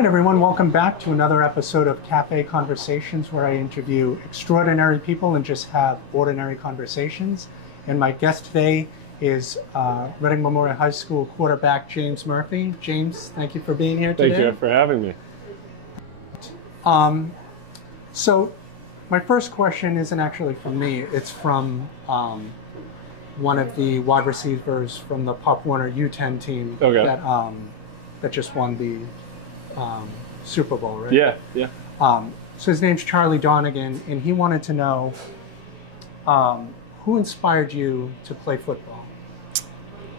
right, everyone, welcome back to another episode of Café Conversations, where I interview extraordinary people and just have ordinary conversations. And my guest today is Reading Memorial High School quarterback James Murphy. James, thank you for being here today. Thank you for having me. So my first question isn't actually from me. It's from one of the wide receivers from the Pop Warner U10 team that just won the Super Bowl, right? Yeah, yeah. So his name's Charlie Donegan, and he wanted to know who inspired you to play football?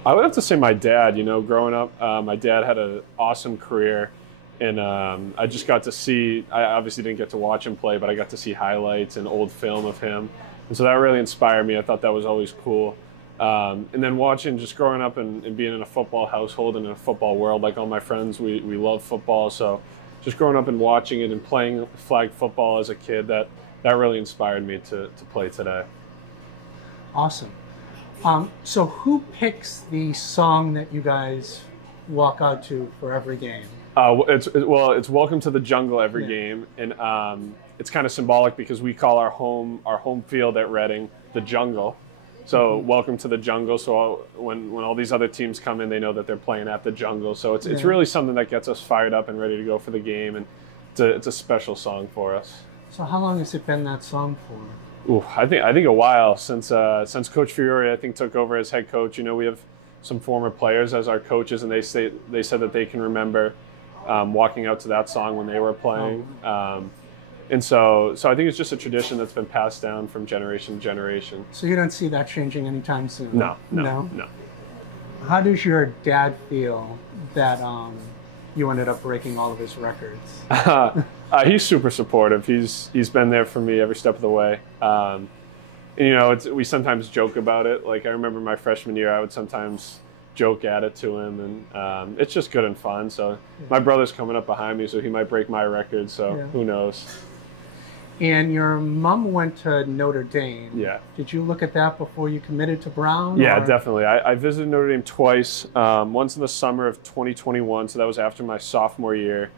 I would have to say my dad. You know, growing up, my dad had an awesome career, and I just got to see, I obviously didn't get to watch him play, but I got to see highlights and old film of him. And so that really inspired me. I thought that was always cool. And then watching, just growing up and being in a football household and in a football world, like all my friends, we love football. So just growing up and watching it and playing flag football as a kid, that really inspired me to play today. Awesome. So who picks the song that you guys walk out to for every game? It's Welcome to the Jungle every game. And it's kind of symbolic because we call our home field at Reading the Jungle. So welcome to the jungle. So when all these other teams come in, they know that they're playing at the jungle. So it's really something that gets us fired up and ready to go for the game. And it's a special song for us. So how long has it been that song for? Ooh, I think a while since Coach Fiore, I think, took over as head coach. You know, we have some former players as our coaches, and they said that they can remember walking out to that song when they were playing. And so I think it's just a tradition that's been passed down from generation to generation. So you don't see that changing anytime soon? No. How does your dad feel that you ended up breaking all of his records? He's super supportive. He's been there for me every step of the way. And, you know, we sometimes joke about it. Like, I remember my freshman year, I would sometimes joke at it to him, and it's just good and fun. So my brother's coming up behind me, so he might break my record. So who knows? And your mom went to Notre Dame. Yeah. Did you look at that before you committed to Brown? Yeah, definitely. I visited Notre Dame twice. Once in the summer of 2021, so that was after my sophomore year.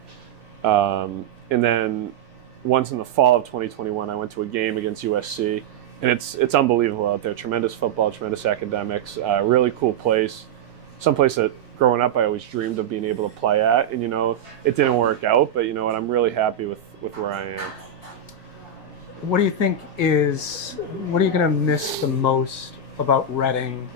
And then once in the fall of 2021, I went to a game against USC. And it's unbelievable out there. Tremendous football, tremendous academics, really cool place. Some place that growing up I always dreamed of being able to play at. And, you know, it didn't work out, but you know what, I'm really happy with where I am. What do you think what are you going to miss the most about Reading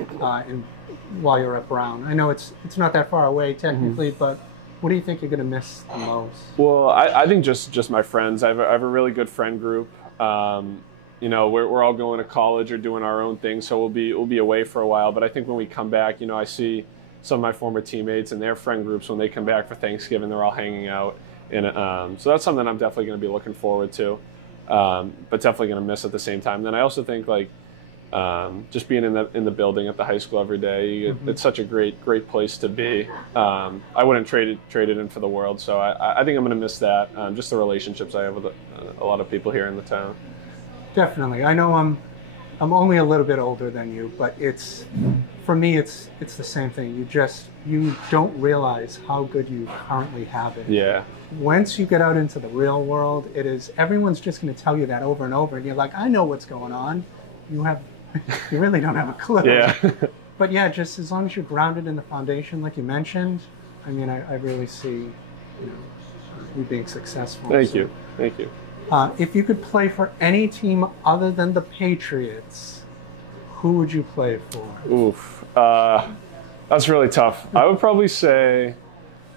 while you're at Brown? I know it's not that far away technically, but what do you think you're going to miss the most? Well, I think just my friends. I have a really good friend group. You know, we're all going to college or doing our own thing, so we'll be away for a while. But I think when we come back, you know, I see some of my former teammates and their friend groups when they come back for Thanksgiving, they're all hanging out, and so that's something I'm definitely going to be looking forward to. But definitely going to miss at the same time. Then I also think, like, just being in the building at the high school every day, it's such a great place to be. I wouldn't trade it in for the world. So I think I'm going to miss that. Just the relationships I have with a lot of people here in the town. Definitely. I know I'm only a little bit older than you, but for me it's the same thing. You don't realize how good you currently have it. Yeah. Once you get out into the real world, everyone's just going to tell you that over and over, and you're like, I know what's going on. You really don't have a clue. Yeah. But yeah, just as long as you're grounded in the foundation, like you mentioned, I mean, I really see, you being successful. Thank you. If you could play for any team other than the Patriots, who would you play for? Oof. That's really tough. I would probably say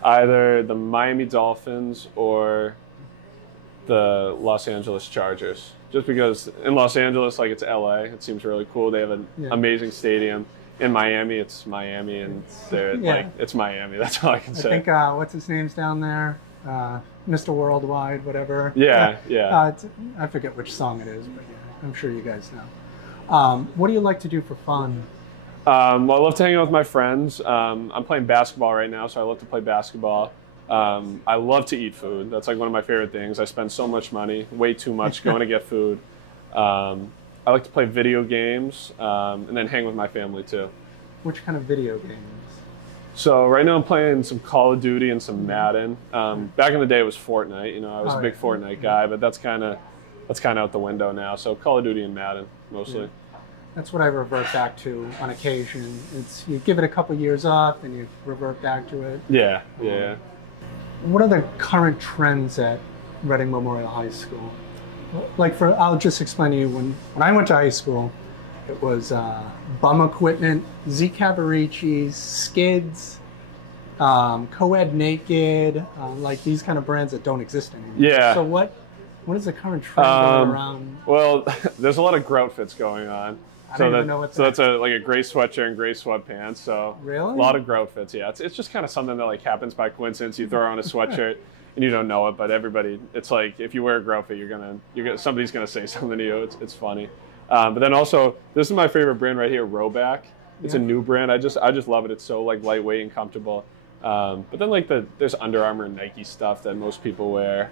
either the Miami Dolphins or the Los Angeles Chargers. Just because in Los Angeles, like, it's LA, it seems really cool. They have an amazing stadium. In Miami, it's Miami, and it's Miami. That's all I can say. I think, what's his name's down there? Mr. Worldwide, whatever. Yeah. I forget which song it is, but yeah, I'm sure you guys know. What do you like to do for fun? Well, I love to hang out with my friends. I'm playing basketball right now, so I love to play basketball. I love to eat food. That's like one of my favorite things. I spend so much money, way too much, going to get food. I like to play video games and then hang with my family too. Which kind of video games? So right now I'm playing some Call of Duty and some Madden. Back in the day it was Fortnite. You know, I was a big Fortnite guy, but that's kind of out the window now. So Call of Duty and Madden mostly. Yeah. That's what I revert back to on occasion. It's you give it a couple years off, and you revert back to it. Yeah, yeah. What are the current trends at Reading Memorial High School? Like I'll just explain to you, when I went to high school, it was bum equipment, Z Cavaricis, Skids, Co-Ed Naked, like these kind of brands that don't exist anymore. Yeah. So what is the current trend going around? Well, there's a lot of Groutfits going on. I don't even know what that's like a gray sweatshirt and gray sweatpants. So really? A lot of Groutfits, yeah. It's just kind of something that like happens by coincidence. You throw on a sweatshirt and you don't know it, but everybody, it's like if you wear a Groutfit, somebody's gonna say something to you. It's funny. But then also, this is my favorite brand right here, Rowback. It's a new brand. I just love it. It's so like lightweight and comfortable. But then like there's Under Armour and Nike stuff that most people wear.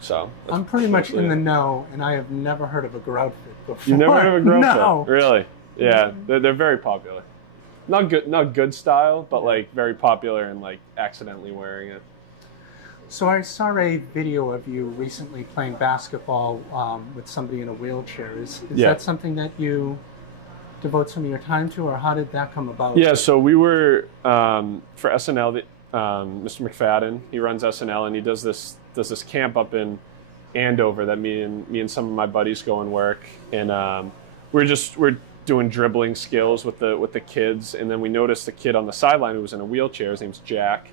So I'm pretty much in the know, and I have never heard of a Groutfit before. You've never heard of a Groutfit? No. Really? Yeah, they're very popular. Not good style, but like very popular and like accidentally wearing it. So I saw a video of you recently playing basketball with somebody in a wheelchair. Is that something that you devote some of your time to, or how did that come about? Yeah, so we were for SNL. Mr. McFadden, he runs SNL, and he does this camp up in Andover that me and some of my buddies go and work, and we're doing dribbling skills with the kids, and then we noticed the kid on the sideline who was in a wheelchair. His name's Jack,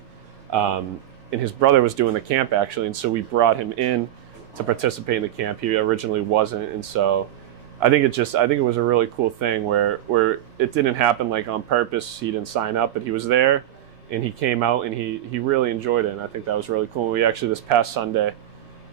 and his brother was doing the camp actually, and so we brought him in to participate in the camp. He originally wasn't, and so I think it was a really cool thing where it didn't happen like on purpose. He didn't sign up, but he was there. And he came out and he really enjoyed it, and I think that was really cool. We actually this past Saturday,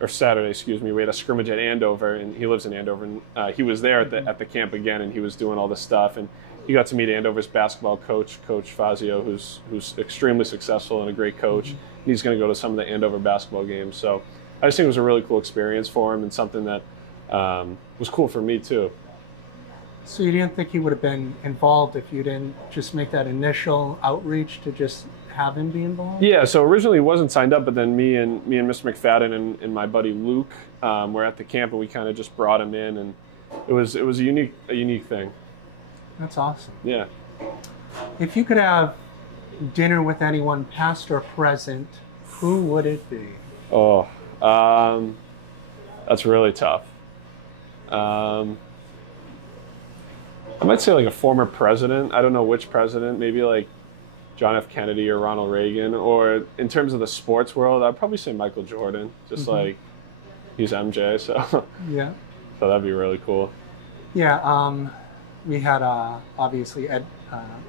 we had a scrimmage at Andover, and he lives in Andover, and he was there at the camp again, and he was doing all this stuff, and he got to meet Andover's basketball coach, Coach Fazio, who's extremely successful and a great coach. And he's going to go to some of the Andover basketball games. So I just think it was a really cool experience for him, and something that was cool for me too. So you didn't think he would have been involved if you didn't just make that initial outreach to just have him be involved? Yeah, so originally he wasn't signed up, but then me and Mr. McFadden and my buddy Luke were at the camp, and we kind of just brought him in, and it was a unique thing. That's awesome. Yeah. If you could have dinner with anyone, past or present, who would it be? Oh, that's really tough. I might say like a former president. I don't know which president, maybe like John F. Kennedy or Ronald Reagan. Or in terms of the sports world, I'd probably say Michael Jordan. Just like he's MJ, so yeah. So that'd be really cool. Yeah, we had obviously Ed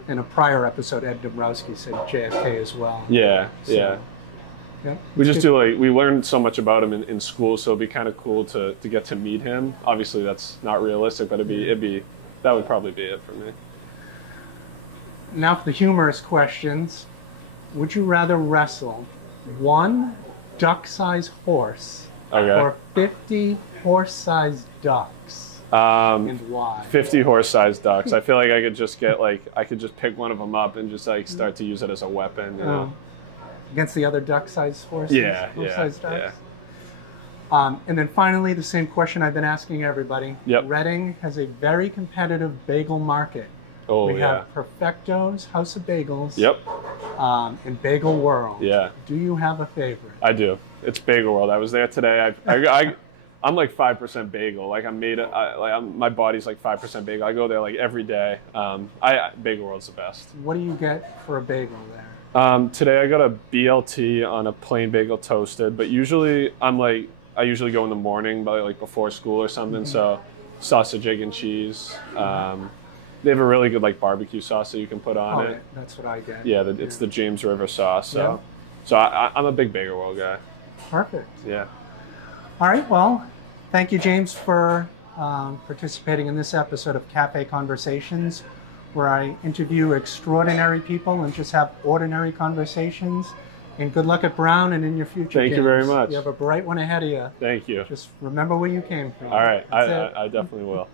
in a prior episode. Ed Dombrowski said JFK as well. Yeah, so, yeah. Yeah. We just we learned so much about him in school, so it'd be kind of cool to get to meet him. Obviously, that's not realistic, but that would probably be it for me. Now for the humorous questions. Would you rather wrestle 1 duck-sized horse or 50 horse-sized ducks? And why? 50 horse-sized ducks. I feel like I could just pick one of them up and just like start to use it as a weapon. You know? Against the other duck-sized horses? Horse-sized ducks? Yeah. And then finally, the same question I've been asking everybody. Yep. Reading has a very competitive bagel market. We have Perfecto's, House of Bagels. Yep. And Bagel World. Yeah. Do you have a favorite? I do. It's Bagel World. I was there today. I'm like 5% bagel. Like my body's like 5% bagel. I go there like every day. Bagel World's the best. What do you get for a bagel there? Today I got a BLT on a plain bagel toasted, but usually I usually go in the morning, but like before school or something. So sausage, egg, and cheese. They have a really good like barbecue sauce that you can put on it. That's what I get. Yeah, it's the James River sauce. So, I'm a big Bagel World guy. Perfect. Yeah. All right. Well, thank you, James, for participating in this episode of Café Conversations, where I interview extraordinary people and just have ordinary conversations. And good luck at Brown and in your future. Thank you very much. You have a bright one ahead of you. Thank you. Just remember where you came from. All right. I definitely will.